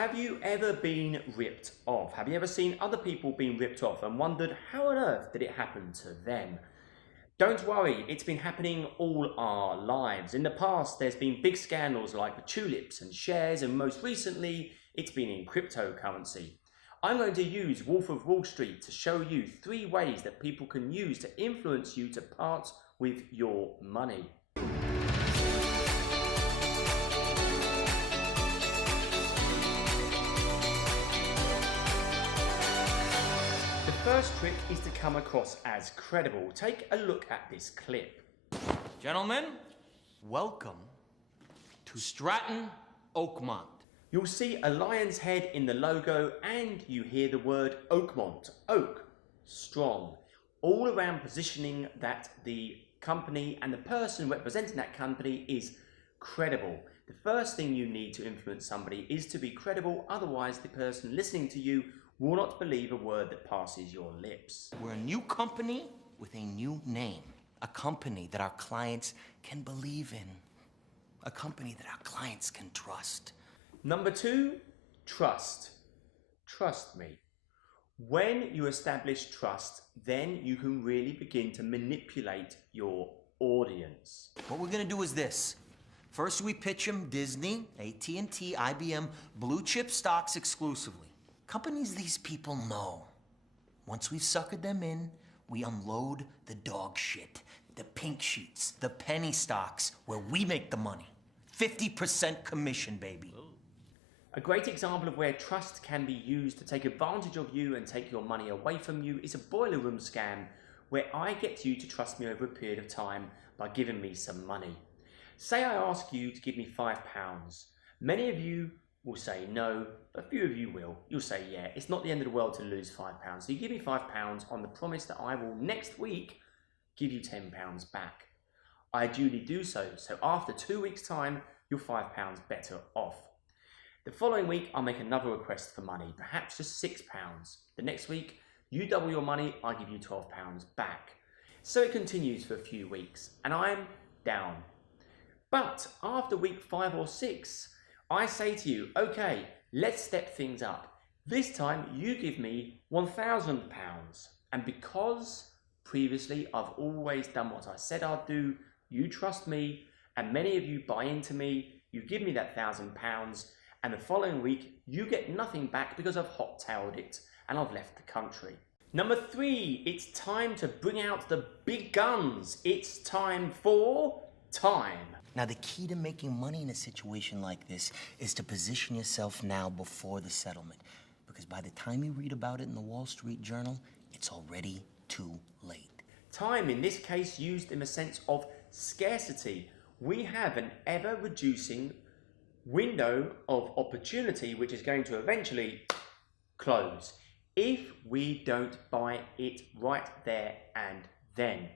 Have you ever been ripped off? Have you ever seen other people being ripped off and wondered how on earth did it happen to them? Don't worry, it's been happening all our lives. In the past, there's been big scandals like the tulips and shares, and most recently, it's been in cryptocurrency. I'm going to use Wolf of Wall Street to show you 3 ways that people can use to influence you to part with your money. The first trick is to come across as credible. Take a look at this clip. Gentlemen, welcome to Stratton Oakmont. You'll see a lion's head in the logo and you hear the word Oakmont, oak, strong, all around positioning that the company and the person representing that company is credible. The first thing you need to influence somebody is to be credible, otherwise the person listening to you will not believe a word that passes your lips. We're a new company with a new name. A company that our clients can believe in. A company that our clients can trust. Number 2, trust. Trust me. When you establish trust, then you can really begin to manipulate your audience. What we're gonna do is this. First, we pitch them Disney, AT&T, IBM, blue chip stocks exclusively. Companies these people know. Once we've suckered them in, we unload the dog shit, the pink sheets, the penny stocks, where we make the money. 50% commission, baby. A great example of where trust can be used to take advantage of you and take your money away from you is a boiler room scam where I get you to trust me over a period of time by giving me some money. Say I ask you to give me £5. Many of you will say no, but a few of you will. You'll say, yeah, it's not the end of the world to lose £5. So you give me £5 on the promise that I will next week give you £10 back. I duly do so. So after 2 weeks' time, you're £5 better off. The following week, I'll make another request for money, perhaps just £6. The next week, you double your money, I give you £12 back. So it continues for a few weeks, and I'm down. But after week 5 or 6, I say to you, okay, let's step things up. This time you give me £1,000. And because previously I've always done what I said I'd do, you trust me, and many of you buy into me, you give me that £1,000, and the following week you get nothing back because I've hot-tailed it and I've left the country. Number 3, it's time to bring out the big guns. It's time for time. Now, the key to making money in a situation like this is to position yourself now before the settlement. Because by the time you read about it in the Wall Street Journal, it's already too late. Time, in this case, used in the sense of scarcity. We have an ever-reducing window of opportunity which is going to eventually close if we don't buy it right there and then.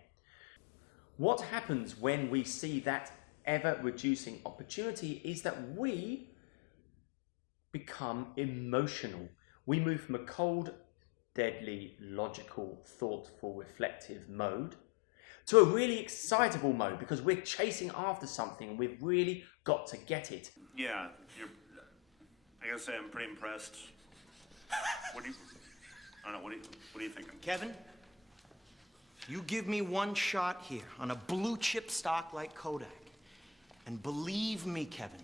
What happens when we see that ever-reducing opportunity is that we become emotional. We move from a cold, deadly, logical, thoughtful, reflective mode to a really excitable mode because we're chasing after something and we've really got to get it. Yeah, I gotta say I'm pretty impressed. I don't know, what are you thinking? Kevin, you give me one shot here on a blue chip stock like Kodak. And believe me, Kevin,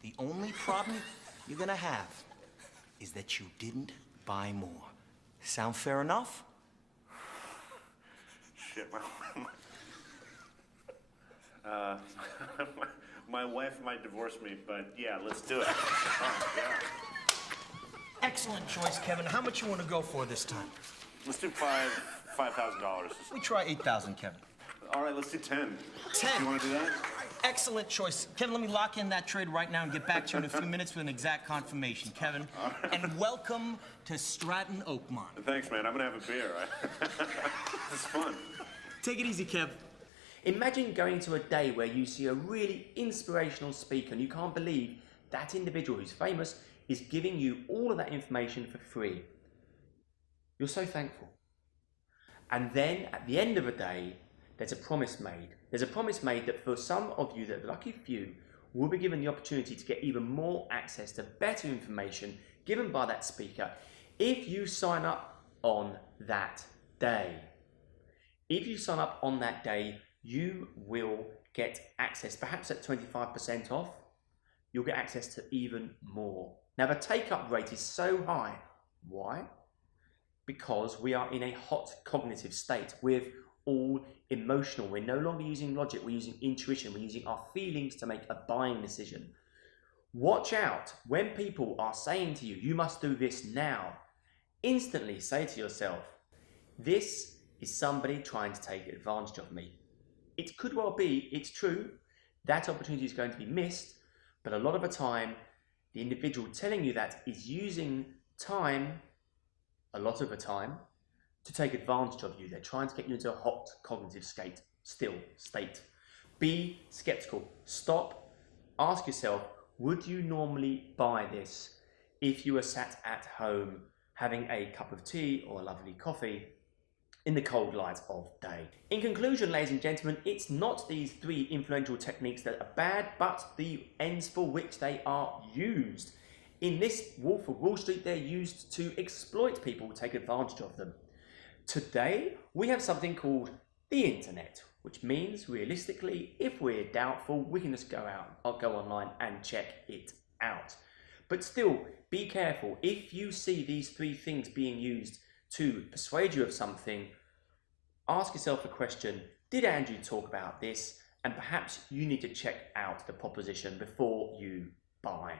the only problem you're gonna have is that you didn't buy more. Sound fair enough? Shit, my wife might divorce me, but yeah, let's do it. Yeah. Excellent choice, Kevin. How much you want to go for this time? Let's do $5,000. We try 8,000, Kevin. All right, let's do 10. 10. You want to do that? Excellent choice. Kevin, let me lock in that trade right now and get back to you in a few minutes with an exact confirmation, Kevin. Right. And welcome to Stratton Oakmont. Thanks, man. I'm gonna have a beer. This is fun. Take it easy, Kev. Imagine going to a day where you see a really inspirational speaker and you can't believe that individual who's famous is giving you all of that information for free. You're so thankful. And then at the end of the day, there's a promise made. There's a promise made that for some of you, that lucky few, will be given the opportunity to get even more access to better information given by that speaker if you sign up on that day. If you sign up on that day, you will get access, perhaps at 25% off. You'll get access to even more. Now, the take-up rate is so high. Why? Because we are in a hot cognitive state. We're all emotional. We're no longer using logic. We're using intuition. We're using our feelings to make a buying decision. Watch out when people are saying to you, you must do this now. Instantly say to yourself, this is somebody trying to take advantage of me. It could well be, it's true, that opportunity is going to be missed, but a lot of the time, the individual telling you that is using time, a lot of the time, to take advantage of you. They're trying to get you into a hot cognitive state. Be skeptical. Stop. Ask yourself, would you normally buy this if you were sat at home having a cup of tea or a lovely coffee in the cold light of day? In conclusion, ladies and gentlemen, it's not these 3 influential techniques that are bad, but the ends for which they are used. In this Wolf of Wall Street, they're used to exploit people, take advantage of them. Today, we have something called the internet, which means realistically, if we're doubtful, we can just go online and check it out. But still, be careful. If you see these 3 things being used to persuade you of something, ask yourself the question, did Andrew talk about this? And perhaps you need to check out the proposition before you buy.